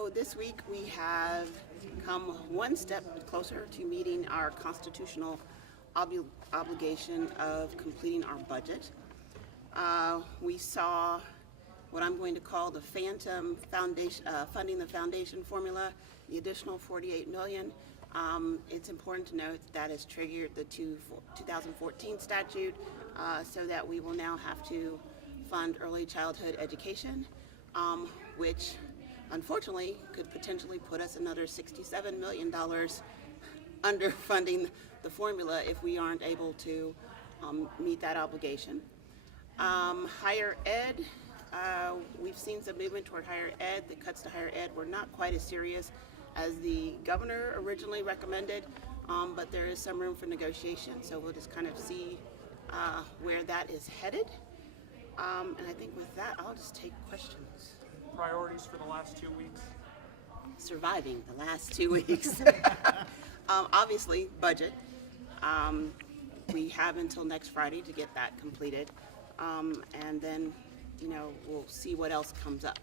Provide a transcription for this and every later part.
So this week we have come one step closer to meeting our constitutional obligation of completing our budget. We saw what I'm going to call the phantom foundation, funding the foundation formula, the additional $48 million. It's important to note that has triggered the 2014 statute, so that we will now have to fund early childhood education, which unfortunately could potentially put us another $67 million underfunding the formula if we aren't able to meet that obligation. Higher ed, we've seen some movement toward higher ed. The cuts to higher ed were not quite as serious as the governor originally recommended, but there is some room for negotiation, so we'll just kind of see where that is headed. And I think with that, I'll just take questions. Priorities for the last 2 weeks? Surviving the last 2 weeks. Obviously, budget. We have until next Friday to get that completed. And then, we'll see what else comes up.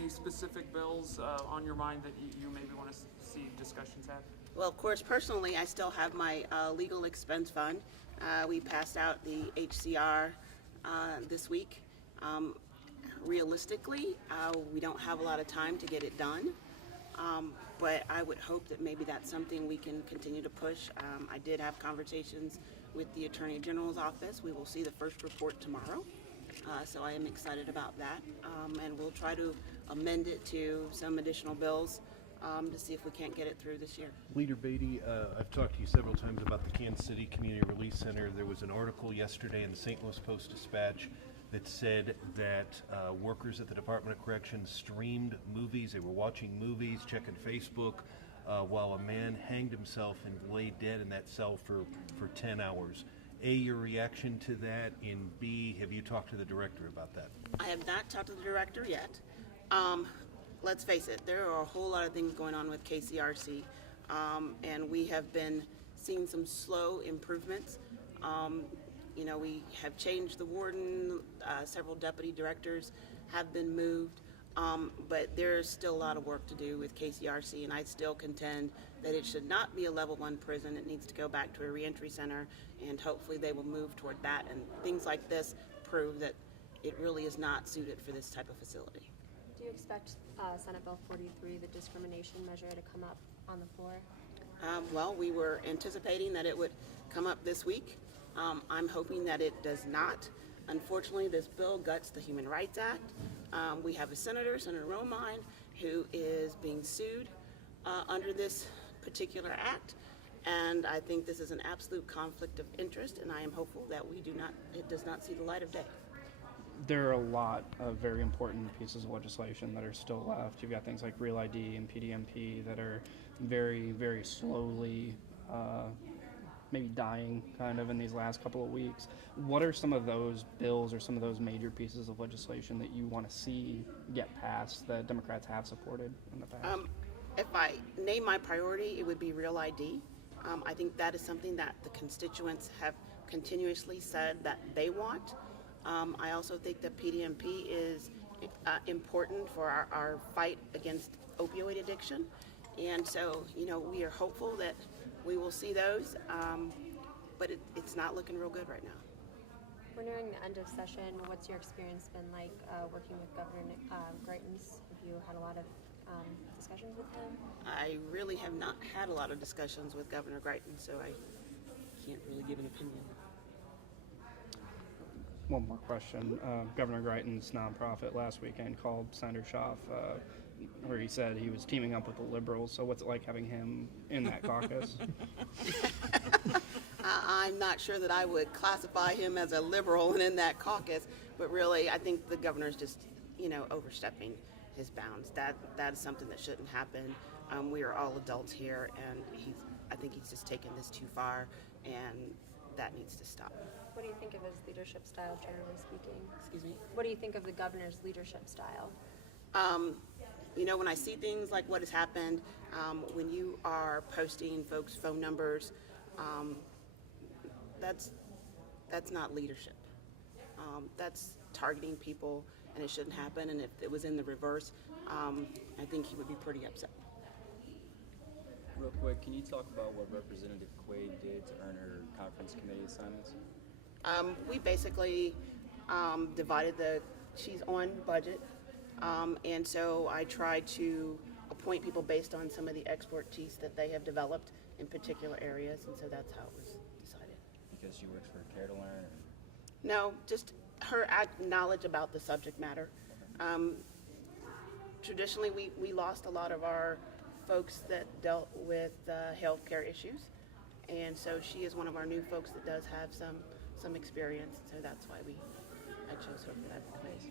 Any specific bills on your mind that you maybe want to see discussions had? Well, of course, personally, I still have my legal expense fund. We passed out the HCR this week. Realistically, we don't have a lot of time to get it done, but I would hope that maybe that's something we can continue to push. I did have conversations with the Attorney General's office. We will see the first report tomorrow, so I am excited about that, and we'll try to amend it to some additional bills to see if we can't get it through this year. Leader Beatty, I've talked to you several times about the Kansas City Community Release Center. There was an article yesterday in the St. Louis Post-Dispatch that said that workers at the Department of Corrections streamed movies. They were watching movies, checking Facebook, while a man hanged himself and lay dead in that cell for 10 hours. A, your reaction to that, and B, have you talked to the director about that? I have not talked to the director yet. Let's face it, there are a whole lot of things going on with KCRC, and we have been seeing some slow improvements. We have changed the warden, several deputy directors have been moved, but there's still a lot of work to do with KCRC, and I still contend that it should not be a level 1 prison. It needs to go back to a reentry center, and hopefully they will move toward that, and things like this prove that it really is not suited for this type of facility. Do you expect Senate Bill 43, the discrimination measure, to come up on the floor? Well, we were anticipating that it would come up this week. I'm hoping that it does not. Unfortunately, this bill guts the Human Rights Act. We have a senator, Senator Romine, who is being sued under this particular act, and I think this is an absolute conflict of interest, and I am hopeful that it does not see the light of day. There are a lot of very important pieces of legislation that are still left. You've got things like Real ID and PDMP that are very, very slowly maybe dying kind of in these last couple of weeks. What are some of those bills or some of those major pieces of legislation that you want to see get passed that Democrats have supported in the past? If I name my priority, it would be Real ID. I think that is something that the constituents have continuously said that they want. I also think that PDMP is important for our fight against opioid addiction. And so, we are hopeful that we will see those, but it's not looking real good right now. We're nearing the end of session. What's your experience been like working with Governor Greitens? Have you had a lot of discussions with him? I really have not had a lot of discussions with Governor Greitens, so I can't really give an opinion. One more question. Governor Greitens' nonprofit last weekend called Senator Schaaf, where he said he was teaming up with the liberals. So what's it like having him in that caucus? I'm not sure that I would classify him as a liberal and in that caucus, but really I think the governor's just, overstepping his bounds. That is something that shouldn't happen. We are all adults here, and I think he's just taken this too far, and that needs to stop. What do you think of his leadership style, generally speaking? Excuse me? What do you think of the governor's leadership style? When I see things like what has happened, when you are posting folks' phone numbers, that's not leadership. That's targeting people, and it shouldn't happen. And if it was in the reverse, I think he would be pretty upset. Real quick, can you talk about what Representative Quaid did to earn her conference committee assignments? We basically divided she's on budget, and so I tried to appoint people based on some of the expertise that they have developed in particular areas, and so that's how it was decided. Because she works for Care to Learn? No, just her knowledge about the subject matter. Traditionally, we lost a lot of our folks that dealt with healthcare issues, and so she is one of our new folks that does have some experience, so that's why I chose her for that place.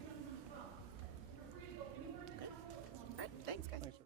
Good. All right, thanks, guys. Thanks.